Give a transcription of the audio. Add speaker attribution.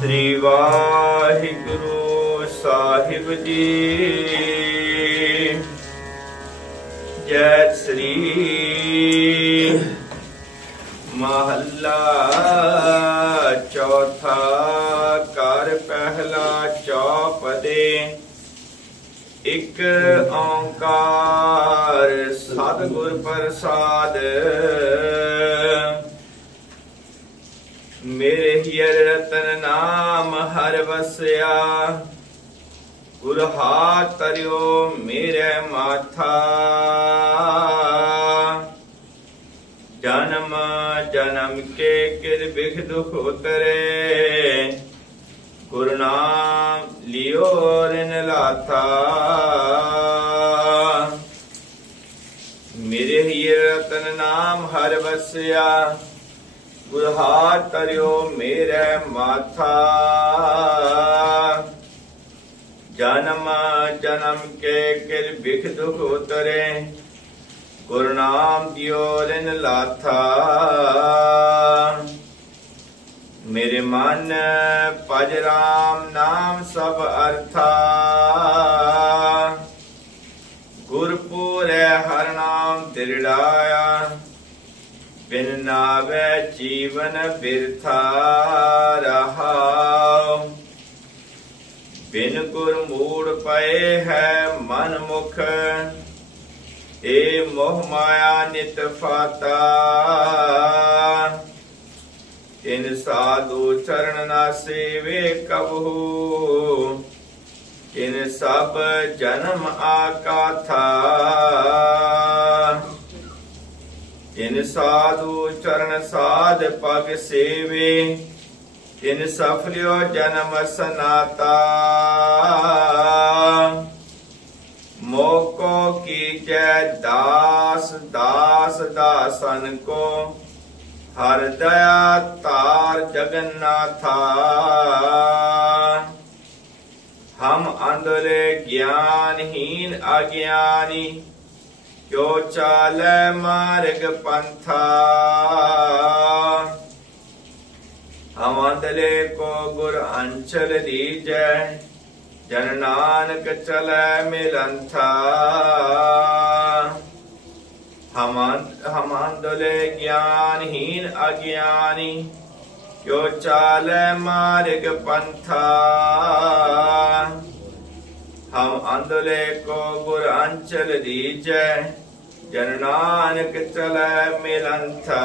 Speaker 1: ਸ੍ਰੀ ਵਾਹਿਗੁਰੂ ਸਾਹਿਬ ਜੀ। ਜੈ ਸ੍ਰੀ ਮਹੱਲਾ ਚੌਥਾ ਕਰ ਪਹਿਲਾ ਚੌਪਦੇ। ਇਕ ਓੰਕਾਰ ਸਤਿਗੁਰ ਪ੍ਰਸਾਦ ਮੇਰੇ ਹੀਰ ਰਤਨ ਨਾਮ ਵਸਿਆ। ਗੁਰ ਹਾਥ ਤਰਿਓ ਮੇਰੇ ਮਾਥਾ। ਜਨਮ ਜਨਮ ਕੇ ਕਿਰ ਬਿਖ ਦੁਖ ਉਤਰੇ। ਗੁਰੂ ਨਾਮ ਲਿਓ ਰਿਨ ਲਾਥਾ। ਮੇਰੇ ਹੀਰ ਰਤਨ ਨਾਮ ਹਰ ਵਸਿਆ। ਗੁਰ ਹਾਥ ਤਰਿਓ ਮੇਰੇ ਮਾਥਾ ਜਨਮ ਜਨਮ ਕੇ ਕਿਰ ਬਿਖ ਦੁਖ ਉਤਰੇ। ਗੁਰਨਾਮ ਦਿਓ ਰਿਨ ਲਾਥਾ। ਮੇਰੇ ਮਨ ਪਜ ਰਾਮ ਨਾਮ ਸਭ ਅਰਥਾ। ਗੁਰਪੂਰੈ ਹਰ ਨਾਮ ਤਿਰੜਾਇਆ ਬਿਨ ਨਾਵੇ ਜੀਵਨ ਬਿਰਥਾ ਰਹਾਉ ਬਿਨ ਗੁਰ ਮੂੜ ਹੈ ਮਨ ਮੁਖ ਏ ਮੋਹ ਮਾਇਆ ਨਿਤ ਫਾਤਾ। ਇਨ ਸਾਧੂ ਚਰਨ ਨਾ ਸੇਵੇ ਕਬਹੂ। ਇਨ ਸਭ ਜਨਮ ਆਕਾਥਾ। ਇਨ ਸਾਧੂ ਚਰਨ ਸਾਧ ਪਗ ਸੇਵੇ। ਇਨ ਸਫਲਿਓ ਜਨਮ ਸਨਾਤਾ। ਮੋਕੋ ਕੀ ਜੈ ਦਾਸ ਦਾਸ ਦਾਸਨ ਕੋ। ਹਰ ਦਇਆ ਤਾਰ ਜਗਨਨਾਥਾ। ਹਮ ਅੰਧਰੇ ਗਿਆਨਹੀਨ ਅਗਿਆਨੀ, ਕਿਉ ਚਾਲੈ ਮਾਰਗ ਪੰਥਾ। ਹਮ ਅੰਧਲੇ ਕੋ ਗੁਰ ਅੰਚਲ ਦੀਜੈ ਜਨ ਨਾਨਕ ਚਲੈ ਮਿਲੰਥਾ ਹਮਾਂਦਲੇ ਗਿਆਨਹੀਨ ਅਗਿਆਨੀ ਕਿਉ ਚਾਲੈ ਮਾਰਗ ਪੰਥਾ ਹਮ ਅੰਧਲੇ ਕੋ ਗੁਰ ਅੰਚਲ ਦੀਜੈ ਜਨ ਨਾਨਕ ਚਲੈ ਮਿਲੰਥਾ